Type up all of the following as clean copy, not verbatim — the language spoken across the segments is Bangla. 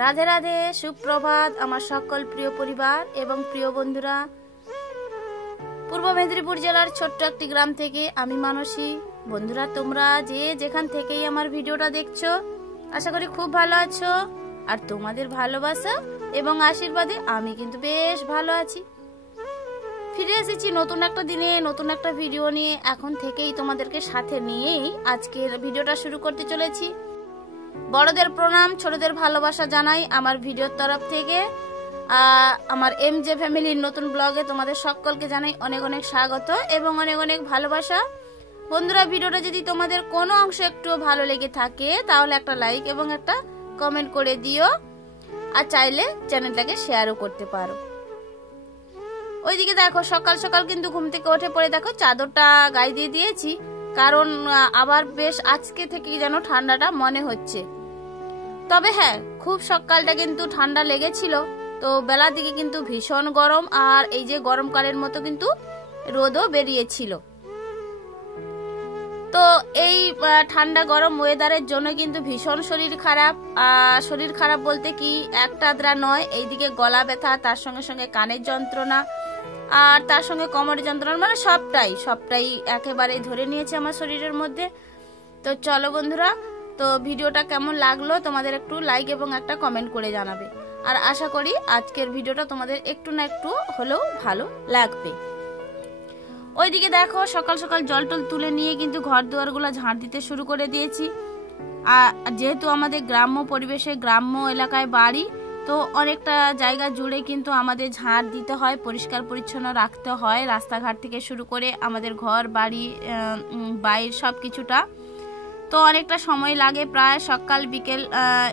রাধে রাধে, সুপ্রভাত আমার সকল প্রিয় পরিবার এবং প্রিয় বন্ধুরা। পূর্ব মেদিনীপুর জেলার ছোট্ট একটি গ্রাম থেকে আমি মানসী। বন্ধুরা, তোমরা যে যেখান থেকেই আমার ভিডিওটা দেখছো, আশা করি খুব ভালো আছো। আর তোমাদের ভালোবাসা এবং আশীর্বাদে আমি কিন্তু বেশ ভালো আছি। ফিরে এসেছি নতুন একটা দিনে, নতুন একটা ভিডিও নিয়ে। এখন থেকেই তোমাদেরকে সাথে নিয়েই আজকের ভিডিওটা শুরু করতে চলেছি। বড়দের প্রণাম, ছোটদের ভালোবাসা জানাই আমার ভিডিওর তরফ থেকে। আমার MJ ফ্যামিলির নতুন ব্লগে তোমাদের সকলকে জানাই অনেক অনেক স্বাগত এবং অনেক অনেক ভালোবাসা। বন্ধুরা, ভিডিওটা যদি তোমাদের কোনো অংশ একটু ভালো লেগে থাকে তাহলে একটা লাইক এবং একটা কমেন্ট করে দিও, আর চাইলে চ্যানেলটাকে শেয়ারও করতে পারো। ওইদিকে দেখো, সকাল সকাল কিন্তু ঘুম থেকে উঠে পড়ে দেখো চাদরটা গায়ে দিয়ে দিয়েছি, কারণ আবার বেশ আজকে থেকে যেন ঠান্ডাটা মনে হচ্ছে। তবে হ্যাঁ, খুব সকালটা কিন্তু ঠান্ডা লেগেছিল, তো বেলার দিকে কিন্তু ভীষণ গরম, আর এই যে গরমকালের মতো কিন্তু রোদও বেরিয়েছিল। তো এই ঠান্ডা গরম ওয়েদারের জন্য কিন্তু ভীষণ শরীর খারাপ। শরীর খারাপ বলতে কি একটা আদ্রা নয়, এইদিকে গলা ব্যথা, তার সঙ্গে সঙ্গে কানের যন্ত্রণা, আর তার সঙ্গে কোমরের যন্ত্রণা, মানে সবটাই একেবারে ধরে নিয়েছে আমার শরীরের মধ্যে। তো চলো বন্ধুরা, তো ভিডিওটা কেমন লাগলো তোমাদের একটু লাইক এবং একটা কমেন্ট করে জানাবে, আর আশা করি আজকের ভিডিওটা তোমাদের একটু না একটু হলেও ভালো লাগবে। ওইদিকে দেখো, সকাল সকাল জল টল তুলে নিয়ে কিন্তু ঘর দুয়ারগুলো ঝাঁট দিতে শুরু করে দিয়েছি। আর যেহেতু আমাদের গ্রাম্য পরিবেশে, গ্রাম্য এলাকায় বাড়ি, তো অনেকটা জায়গা জুড়ে কিন্তু আমাদের ঝাঁট দিতে হয়, পরিষ্কার পরিচ্ছন্ন রাখতে হয়, রাস্তাঘাট থেকে শুরু করে আমাদের ঘর বাড়ি বাইর সব কিছুটা। তো অনেকটা সময় লাগে, প্রায় সকাল বিকেল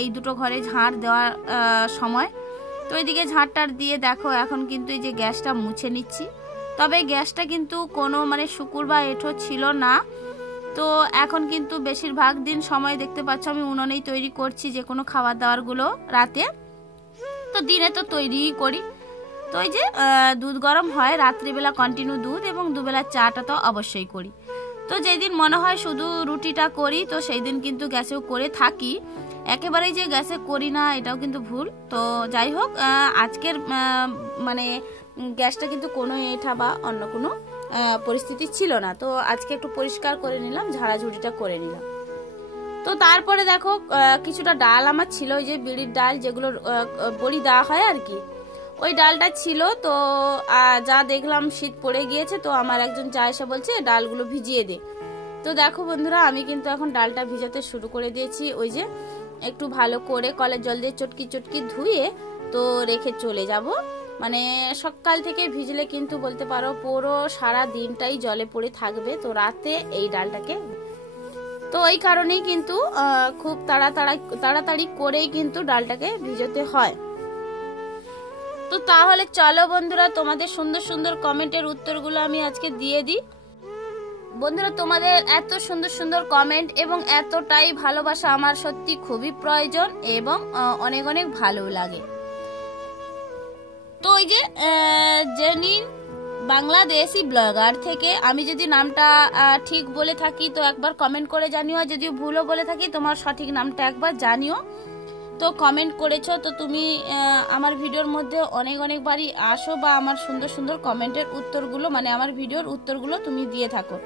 এই দুটো ঘরে ঝাঁট দেওয়ার সময়। তো এইদিকে ঝাঁটটার দিয়ে দেখো এখন কিন্তু এই যে গ্যাসটা মুছে নিচ্ছি। তবে গ্যাসটা কিন্তু কোনো মানে শুকুর বা এঁঠো ছিল না। তো এখন কিন্তু বেশিরভাগ দিন সময় দেখতে পাচ্ছ আমি উনুনেই তৈরি করছি যে কোনো খাবার দাবারগুলো রাতে। তো দিনে তো তৈরিই করি। তো এই যে দুধ গরম হয়, রাত্রিবেলা কন্টিনিউ দুধ, এবং দুবেলা চাটা তো অবশ্যই করি। তো যেদিন মনে হয় শুধু রুটিটা করি, তো সেই দিন কিন্তু গ্যাসেও করে থাকি। একেবারেই যে গ্যাসে করি না এটাও কিন্তু ভুল। তো যাই হোক, আজকের মানে গ্যাসটা কিন্তু কোনো এঠা বা অন্য কোনো পরিস্থিতি ছিল না। তো আজকে একটু পরিষ্কার করে নিলাম, ঝাড়াঝুড়িটা করে নিলাম। তো তারপরে দেখো কিছুটা ডাল আমার ছিল, ওই যে বিড়ির ডাল যেগুলো বড়ি দেওয়া হয় আর কি, ওই ডালটা ছিল। তো যা দেখলাম শীত পড়ে গিয়েছে, তো আমার একজন যা এসে বলছে ডালগুলো ভিজিয়ে দে। তো দেখো বন্ধুরা, আমি কিন্তু এখন ডালটা ভিজাতে শুরু করে দিয়েছি। ওই যে একটু ভালো করে কলের জল দিয়ে চটকি চটকি ধুয়ে তো রেখে চলে যাব। মানে সকাল থেকে ভিজলে কিন্তু বলতে পারো পুরো সারা দিনটাই জলে পড়ে থাকবে। তো রাতে এই ডালটাকে, তো এই কারণেই কিন্তু খুব তাড়াতাড়ি করেই কিন্তু ডালটাকে ভিজাতে হয়। তো তাহলে চলো বন্ধুরা, তোমাদের সুন্দর সুন্দর কমেন্টের উত্তরগুলো আমি আজকে দিয়ে দিই। বন্ধুরা, তোমাদের এত সুন্দর সুন্দর কমেন্ট এবং এতটাই ভালোবাসা আমার সত্যি খুবই প্রয়োজন এবং অনেক অনেক ভালো লাগে। তো ওই যে জেনিন বাংলাদেশি ব্লগার থেকে, আমি যদি নামটা ঠিক বলে থাকি তো একবার কমেন্ট করে জানিও, আর যদি ভুলও বলে থাকি তোমার সঠিক নামটা একবার জানিও। তো কমেন্ট করেছো, তো তুমি আমার ভিডিওর মধ্যে অনেকবারই আসো, বা আমার সুন্দর সুন্দর কমেন্টের উত্তরগুলো, মানে আমার ভিডিওর উত্তরগুলো তুমি দিয়ে থাকো।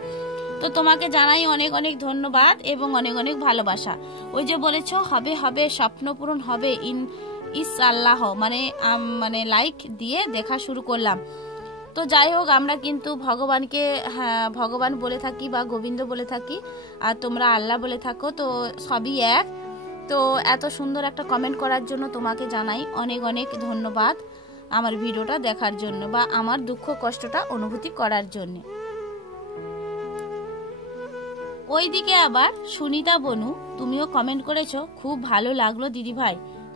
তো তোমাকে জানাই অনেক অনেক ধন্যবাদ এবং অনেক অনেক ভালোবাসা। ওই যে বলেছো হবে হবে, স্বপ্ন পূরণ হবে ইনশাআল্লাহ, মানে লাইক দিয়ে দেখা শুরু করলাম। তো যাই হোক, আমরা কিন্তু ভগবানকে ভগবান বলে থাকি বা গোবিন্দ বলে থাকি, আর তোমরা আল্লাহ বলে থাকো, তো সবই এক। তো এত সুন্দর একটা কমেন্ট করার জন্য তোমাকে জানাই অনেক অনেক ধন্যবাদ, আমার ভিডিওটা দেখার জন্য বা আমার দুঃখ কষ্টটা অনুভূতি করার জন্য। ওইদিকে আবার সুনিতা বনু, তুমিও কমেন্ট করেছো, খুব ভালো লাগলো দিদি ভাই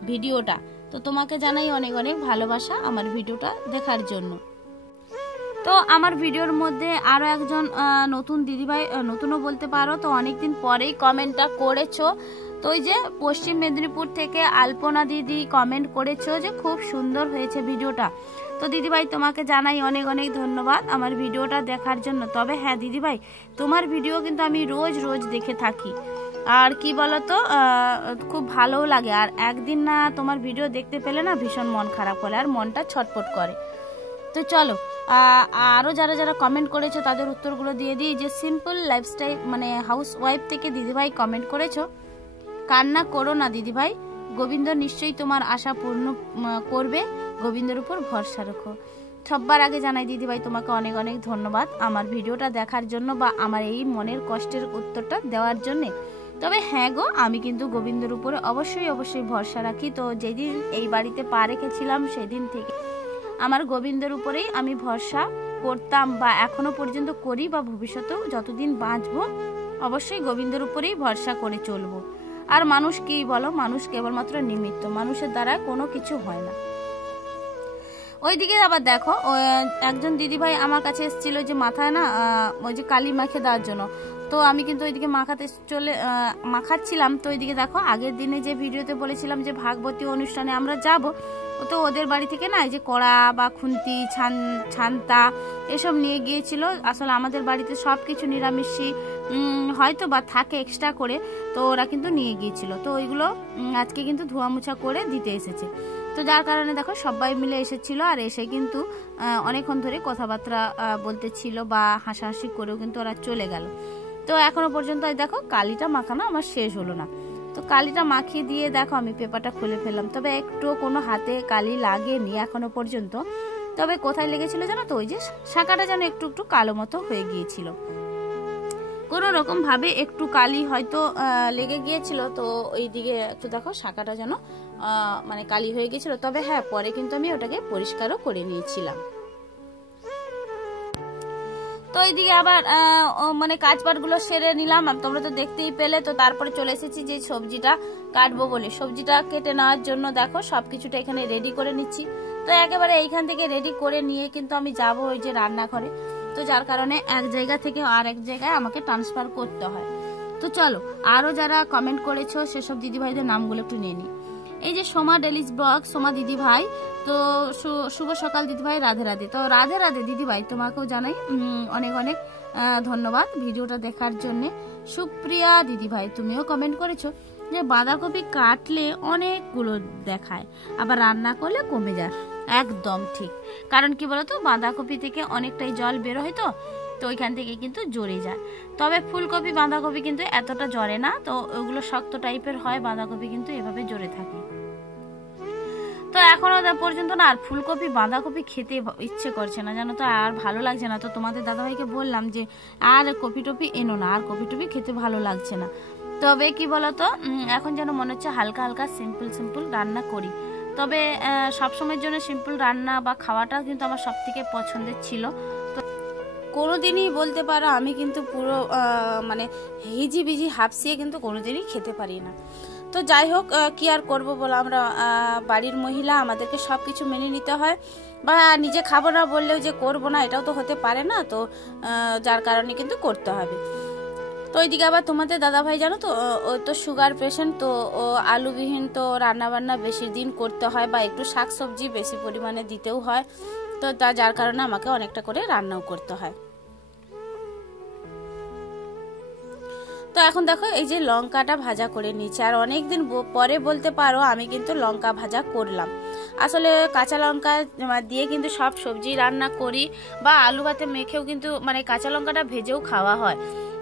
ভিডিওটা। তো তোমাকে জানাই অনেক অনেক ভালোবাসা আমার ভিডিওটা দেখার জন্য। তো আমার ভিডিওর মধ্যে আরও একজন নতুন দিদিভাই, নতুনও বলতে পারো, তো অনেকদিন পরেই কমেন্টটা করেছো। তো ওই যে পশ্চিম মেদিনীপুর থেকে আলপনা দিদি কমেন্ট করেছো যে খুব সুন্দর হয়েছে ভিডিওটা। তো দিদিভাই তোমাকে জানাই অনেক অনেক ধন্যবাদ আমার ভিডিওটা দেখার জন্য। তবে হ্যাঁ দিদিভাই, তোমার ভিডিও কিন্তু আমি রোজ রোজ দেখে থাকি। আর কি বলতো খুব ভালোও লাগে। আর একদিন না তোমার ভিডিও দেখতে পেলে না ভীষণ মন খারাপ করে আর মনটা ছটফট করে। তো চলো আরও যারা যারা কমেন্ট করেছো তাদের উত্তরগুলো দিয়ে দিই। যে সিম্পল লাইফস্টাইল মানে হাউস ওয়াইফ থেকে দিদিভাই কমেন্ট করেছো, কান্না করো না দিদিভাই, গোবিন্দ নিশ্চয়ই তোমার আশা পূর্ণ করবে, গোবিন্দের উপর ভরসা রাখো। সবার আগে জানাই দিদিভাই তোমাকে অনেক অনেক ধন্যবাদ আমার ভিডিওটা দেখার জন্য বা আমার এই মনের কষ্টের উত্তরটা দেওয়ার জন্যে। তবে হ্যাঁ গো, আমি কিন্তু গোবিন্দের উপরে অবশ্যই অবশ্যই ভরসা রাখি। তো যেদিন এই বাড়িতে পা রেখেছিলাম সেদিন থেকে আমার গোবিন্দের উপরেই আমি ভরসা করতাম বা এখনো পর্যন্ত করি বা ভবিষ্যতেও যতদিন বাঁচবো অবশ্যই গোবিন্দের উপরেই ভরসা করে চলবো। আর মানুষ কি বলো, মানুষ কেবলমাত্র নিমিত্ত, মানুষের দ্বারা কোনো কিছু হয় না। ওইদিকে আবার দেখো একজন দিদিভাই আমার কাছে এসেছিল যে মাথায় না ওই যে কালি মাখে দেওয়ার জন্য। তো আমি কিন্তু ওইদিকে মাখাচ্ছিলাম। তো ওইদিকে দেখো আগের দিনে যে ভিডিওতে বলেছিলাম যে ভাগবতী অনুষ্ঠানে আমরা যাব, তো ওদের বাড়ি থেকে না এই যে কড়া বা খুন্তি ছান্তা এসব নিয়ে গিয়েছিল। আসলে আমাদের বাড়িতে সব কিছু নিরামিষই হয়তো বা থাকে এক্সট্রা করে, তো ওরা কিন্তু নিয়ে গিয়েছিল। তো ওইগুলো আজকে কিন্তু ধোয়া মোছা করে দিতে এসেছে। তো যার কারণে দেখো সবাই মিলে এসেছিল আর এসে কিন্তু অনেকক্ষণ ধরে কথাবার্তা বলতেছিল বা হাসাহাসি করেও কিন্তু ওরা চলে গেল। তো এখনো পর্যন্ত দেখো কালিটা মাখানো আমার শেষ হলো না। তো কালিটা মাখিয়ে দিয়ে দেখো আমি পেপারটা খুলে ফেললাম, তবে একটু কোনো হাতে কালি লাগেনি এখনো পর্যন্ত। তবে কোথায় লেগেছিল জানো তো, ওই যে শাঁখাটা যেন একটু একটু কালো মতো হয়ে গিয়েছিল, কোনো রকম ভাবে একটু কালি হয়তো লেগে গিয়েছিল। তো ওই দিকে একটু দেখো শাঁখাটা যেন মানে কালি হয়ে গিয়েছিল। তবে হ্যাঁ, পরে কিন্তু আমি ওটাকে পরিষ্কারও করে নিয়েছিলাম। তো এইদিকে আবার মানে কাজবাজগুলো সেরে নিলাম, তোমরা তো দেখতেই পেলে। তো তারপরে চলে এসেছি যে সবজিটা কাটবো বলে, সবজিটা কেটে নেওয়ার জন্য দেখো সবকিছুটা এখানে রেডি করে নিচ্ছি। তো একেবারে এইখান থেকে রেডি করে নিয়ে কিন্তু আমি যাব ওই যে রান্নাঘরে। তো যার কারণে এক জায়গা থেকে আর এক জায়গায় আমাকে ট্রান্সফার করতে হয়। তো চলো আরও যারা কমেন্ট করেছো সেসব দিদিভাইদের নামগুলো একটু নিয়ে নিই। এই যে সোমা ডেলিস ব্লগ, সোমা দিদিভাই, তো শুভ সকাল দিদিভাই, রাধে রাধে। তো রাধে রাধে দিদিভাই, তোমাকেও জানাই অনেক অনেক ধন্যবাদ ভিডিওটা দেখার জন্যে। সুপ্রিয়া দিদিভাই তুমিও কমেন্ট করেছো যে বাঁধাকপি কাটলে অনেকগুলো দেখায়, আবার রান্না করলে কমে যায়। একদম ঠিক, কারণ কি বলতো বাঁধাকপি থেকে অনেকটাই জল বের হয়, তো ওইখান থেকে কিন্তু জড়ে যায়। তবে ফুলকপি বাঁধাকপি কিন্তু এতটা জড়ে না, তো ওগুলো শক্ত টাইপের হয়, বাঁধাকপি কিন্তু এভাবে জড়ে থাকে। তো এখনো পর্যন্ত না আর ফুলকপি বাঁধাকপি খেতে ইচ্ছে করছে না, জানো তো, আর ভালো লাগছে না। তো তোমাদের দাদাভাইকে বললাম যে আর কপি টপি এনো না, আর কপি টপি খেতে ভালো লাগছে না। তবে কি বলতো এখন যেন মনে হচ্ছে হালকা হালকা সিম্পল রান্না করি। তবে সবসময়ের জন্য সিম্পল রান্না বা খাওয়াটা কিন্তু আমার সব থেকে পছন্দের ছিল। তো কোনোদিনই বলতে পারো আমি কিন্তু পুরো মানে হিজিবিজি হাফসিয়ে কিন্তু কোনোদিনই খেতে পারি না। তো যাই হোক, কি আর করবো বলো, আমরা বাড়ির মহিলা, আমাদেরকে সব কিছু মেনে নিতে হয়। বা নিজে খাবো না বললেও যে করবো না এটাও তো হতে পারে না, তো যার কারণে কিন্তু করতে হবে। তো ওইদিকে আবার তোমাদের দাদাভাই জানো তো, ও তো সুগার পেশেন্ট, তো ও আলুবিহীন তো রান্নাবান্না বেশি দিন করতে হয় বা একটু শাকসবজি বেশি পরিমাণে দিতেও হয়। তো যার কারণে আমাকে অনেকটা করে রান্নাও করতে হয়। তো এখন দেখো এই যে লঙ্কাটা ভাজা করে নিচ্ছে, আর অনেকদিন পরে বলতে পারো আমি কিন্তু লঙ্কা ভাজা করলাম। আসলে কাঁচা লঙ্কা দিয়ে কিন্তু সব সবজি রান্না করি বা আলু ভাতে মেখেও কিন্তু মানে কাঁচা লঙ্কাটা ভেজেও খাওয়া হয়।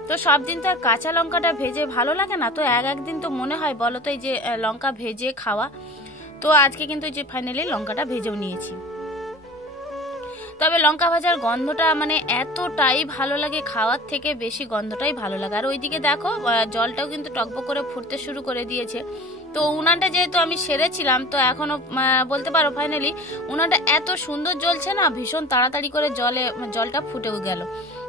তো সব দিন তো আর কাঁচা লঙ্কাটা ভেজে ভালো লাগে না, তো একদিন তো মনে হয় বলো তো এই যে লঙ্কা ভেজে খাওয়া। তো আজকে কিন্তু যে ফাইনালি লঙ্কাটা ভেজেও নিয়েছি। তবে লঙ্কা ভাজার গন্ধটা মানে এতটাই ভালো লাগে, খাওয়ার থেকে বেশি গন্ধটাই ভালো লাগে। আর ওইদিকে দেখো জলটাও কিন্তু টকবক করে ফুটতে শুরু করে দিয়েছে। তো উনানটা যেহেতু আমি সেরেছিলাম, তো এখনো বলতে পারো ফাইনালি উনানটা এত সুন্দর জ্বলছে না, ভীষণ তাড়াতাড়ি করে জলটা ফুটেও গেল।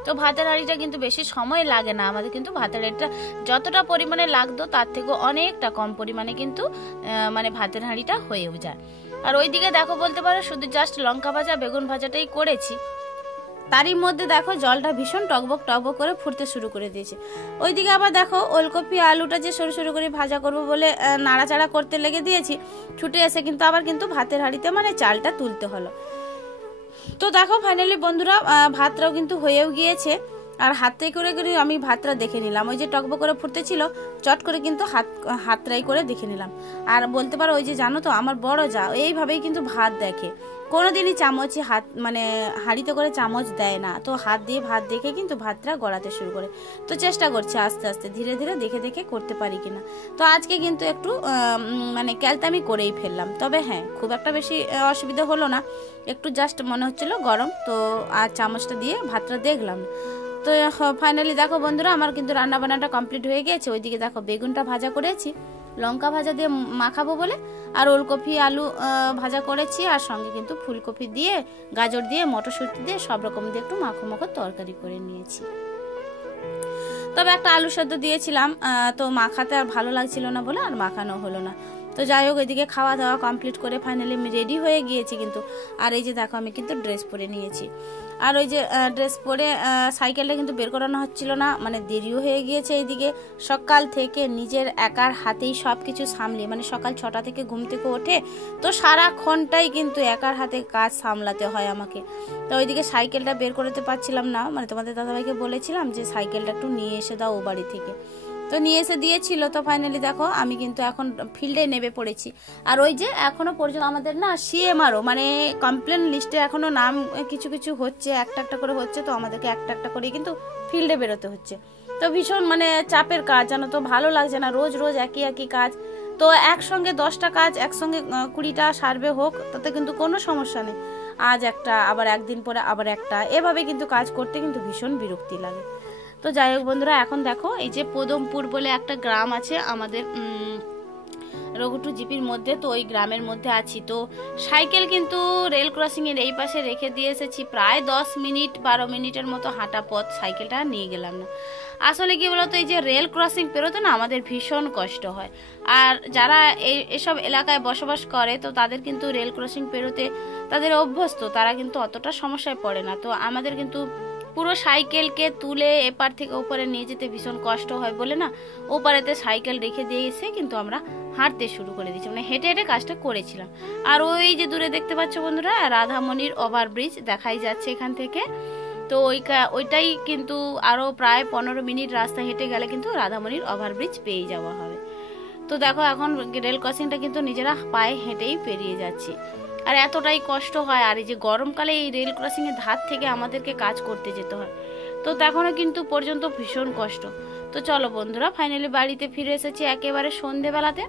তো ভাতের হাঁড়িটা কিন্তু বেশি সময় লাগে না আমাদের, কিন্তু ভাতের হাঁড়িটা যতটা পরিমাণে লাগতো তার থেকেও অনেকটা কম পরিমাণে কিন্তু মানে ভাতের হাঁড়িটা হয়েও যায়। আর ওইদিকে দেখো বলতে পারো শুধু জাস্ট লঙ্কা ভাজা বেগুন ভাজাটাই করেছি, তারই মধ্যে দেখো জলটা ভীষণ টকবক করে ফুটতে শুরু করে দিয়েছে। ওইদিকে আবার দেখো ওলকপি আলুটা যে সরু সরু করে ভাজা করবো বলে নাড়াচাড়া করতে লেগে দিয়েছি, ছুটে এসে কিন্তু আবার কিন্তু ভাতের হাঁড়িতে মানে চালটা তুলতে হলো। তো দেখো ফাইনালি বন্ধুরা ভাতটাও কিন্তু হয়েও গিয়েছে। আর হাতে করে করে আমি ভাতটা দেখে নিলাম, ওই যে টকবক করে ফুটতেছিল চট করে কিন্তু হাতটাই করে দেখে নিলাম। আর বলতে পারো ওই যে জানো তো আমার বড় যা এইভাবেই কিন্তু ভাত দেখে, কোনোদিনই চামচে হাত মানে হাঁড়িতে করে চামচ দেয় না, তো হাত দিয়ে ভাত দেখে কিন্তু ভাতটা গড়াতে শুরু করে। তো চেষ্টা করছে আস্তে আস্তে ধীরে ধীরে দেখে দেখে করতে পারি কিনা। তো আজকে কিন্তু একটু মানে ক্যালতামি করেই ফেললাম, তবে হ্যাঁ খুব একটা বেশি অসুবিধা হলো না, একটু জাস্ট মনে হচ্ছিল গরম, তো আর চামচটা দিয়ে ভাতটা দেখলাম। তো ফাইনালি দেখো বন্ধুরা আমার কিন্তু রান্না বান্নাটা কমপ্লিট হয়ে গেছে। ওইদিকে দেখো বেগুনটা ভাজা করেছি লঙ্কা ভাজা দিয়ে মাখাবো বলে, আর ওলকপি আলু ভাজা করেছি, আর সঙ্গে কিন্তু ফুলকপি দিয়ে গাজর দিয়ে মটরশুঁটি দিয়ে সব রকম দিয়ে একটু মাখো মাখো তরকারি করে নিয়েছি। তবে একটা আলু সেদ্ধ দিয়েছিলাম, তো মাখাতে আর ভালো লাগছিল না বলে আর মাখানো হলো না। তো যাই হোক এদিকে খাওয়া দাওয়া কমপ্লিট করে ফাইনালি আমি রেডি হয়ে গিয়েছি কিন্তু। আর এই যে দেখো আমি কিন্তু ড্রেস পরে নিয়েছি, আর ওই যে ড্রেস পরে সাইকেলটা কিন্তু বের করানো হচ্ছিল না, মানে দেরিও হয়ে গিয়েছে। এইদিকে সকাল থেকে নিজের একার হাতেই সব কিছু সামলিয়ে, মানে সকাল 6টা থেকে ঘুম থেকে ওঠে তো সারাক্ষণটাই কিন্তু একার হাতে কাজ সামলাতে হয় আমাকে। তো ওইদিকে সাইকেলটা বের করতে পারছিলাম না, মানে তোমাদের দাদাভাইকে বলেছিলাম যে সাইকেলটা একটু নিয়ে এসে দাও ও বাড়ি থেকে, তো নিয়ে এসে দিয়েছিল। তো ফাইনালি দেখো আমি কিন্তু এখন ফিল্ডে নেমে পড়েছি। আর ওই যে এখনো পর্যন্ত আমাদের না সিএমআরও মানে কমপ্লেন লিস্টে এখনো নাম কিছু কিছু হচ্ছে, একটা একটা করে হচ্ছে, তো আমাদেরকে একটা একটা করে কিন্তু ফিল্ডে বেরোতে হচ্ছে। তো ভীষণ মানে চাপের কাজ জানো তো, ভালো লাগছে না রোজ রোজ একই একই কাজ। তো একসঙ্গে 10টা কাজ একসঙ্গে 20টা সার্ভে হোক তাতে কিন্তু কোনো সমস্যা নেই, আজ একটা আবার একদিন পরে আবার একটা, এভাবে কিন্তু কাজ করতে কিন্তু ভীষণ বিরক্তি লাগে। তো যাই হোক বন্ধুরা এখন দেখো এই যে পদমপুর বলে একটা গ্রাম আছে আমাদের রঘুটু জিপির মধ্যে, তো ওই গ্রামের মধ্যে আছি। তো সাইকেল কিন্তু রেল ক্রসিং এর এই পাশে রেখে দিয়ে এসেছি, প্রায় 10 মিনিট 12 মিনিটের মতো হাঁটা পথ, সাইকেলটা নিয়ে গেলাম না। আসলে কি বলতো এই যে রেল ক্রসিং পেরোতে না আমাদের ভীষণ কষ্ট হয়, আর যারা এসব এলাকায় বসবাস করে তো তাদের কিন্তু রেল ক্রসিং পেরোতে তাদের অভ্যস্ত, তারা কিন্তু অতটা সমস্যায় পড়ে না। তো আমাদের কিন্তু পুরো সাইকেলকে তুলে এপার থেকে ওপারে নিয়ে যেতে ভীষণ কষ্ট হয় বলে না ওপারেতে সাইকেল রেখে দিয়ে এসে কিন্তু আমরা হাঁটতে শুরু করে দিয়েছি, মানে হেঁটে হেঁটে কাজটা করেছিলাম। আর ওই যে দূরে দেখতে পাচ্ছ বন্ধুরা রাধামণির ওভারব্রিজ দেখাই যাচ্ছে এখান থেকে, তো ওইটাই কিন্তু আরও প্রায় 15 মিনিট রাস্তা হেঁটে গেলে কিন্তু রাধামণির ওভারব্রিজ পেয়ে যাওয়া হবে। তো দেখো এখন রেল ক্রসিংটা কিন্তু নিজেরা পায়ে হেঁটেই পেরিয়ে যাচ্ছি, আর এতটাই কষ্ট হয়। আর এই যে গরমকালে এই রেল ক্রসিং এর ধার থেকে আমাদেরকে কাজ করতে যেতে হয়, তো তখনও কিন্তু পর্যন্ত ভীষণ কষ্ট। তো চলো বন্ধুরা ফাইনালি বাড়িতে ফিরে এসেছি একেবারে সন্ধেবেলাতে,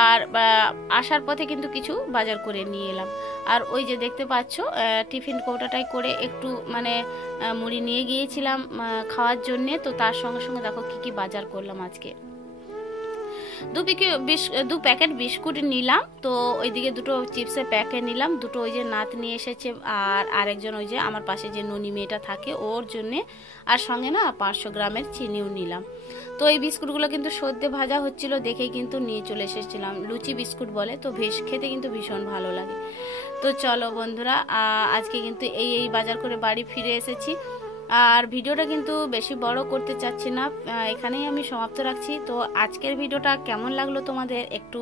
আর আসার পথে কিন্তু কিছু বাজার করে নিয়ে এলাম। আর ওই যে দেখতে পাচ্ছ টিফিন কৌটাটাই করে একটু মানে মুড়ি নিয়ে গিয়েছিলাম খাওয়ার জন্যে, তো তার সঙ্গে সঙ্গে দেখো কি কি বাজার করলাম আজকে। 2 প্যাকেট বিস্কুট নিলাম, তো ওইদিকে 2টো চিপসের প্যাকেট নিলাম, 2টো ওই যে নাত নিয়ে এসেছে, আর আরেকজন ওই যে আমার পাশে যে ননি মেয়েটা থাকে ওর জন্যে, আর সঙ্গে না 500 গ্রামের চিনিও নিলাম। তো এই বিস্কুটগুলো কিন্তু সদ্যে ভাজা হচ্ছিল দেখেই কিন্তু নিয়ে চলে এসেছিলাম, লুচি বিস্কুট বলে, তো খেতে কিন্তু ভীষণ ভালো লাগে। তো চলো বন্ধুরা আজকে কিন্তু এই বাজার করে বাড়ি ফিরে এসেছি, আর ভিডিওটা কিন্তু বেশি বড় করতে চাচ্ছি না, এখানেই আমি সমাপ্ত রাখছি। তো আজকের ভিডিওটা কেমন লাগলো তোমাদের একটু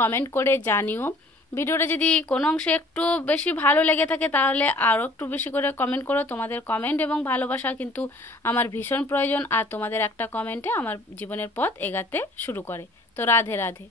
কমেন্ট করে জানিও। ভিডিওটা যদি কোনো অংশে একটু বেশি ভালো লেগে থাকে তাহলে আরও একটু বেশি করে কমেন্ট করো, তোমাদের কমেন্ট এবং ভালোবাসা কিন্তু আমার ভীষণ প্রয়োজন, আর তোমাদের একটা কমেন্টে আমার জীবনের পথ এগাতে শুরু করে। তো রাধে রাধে।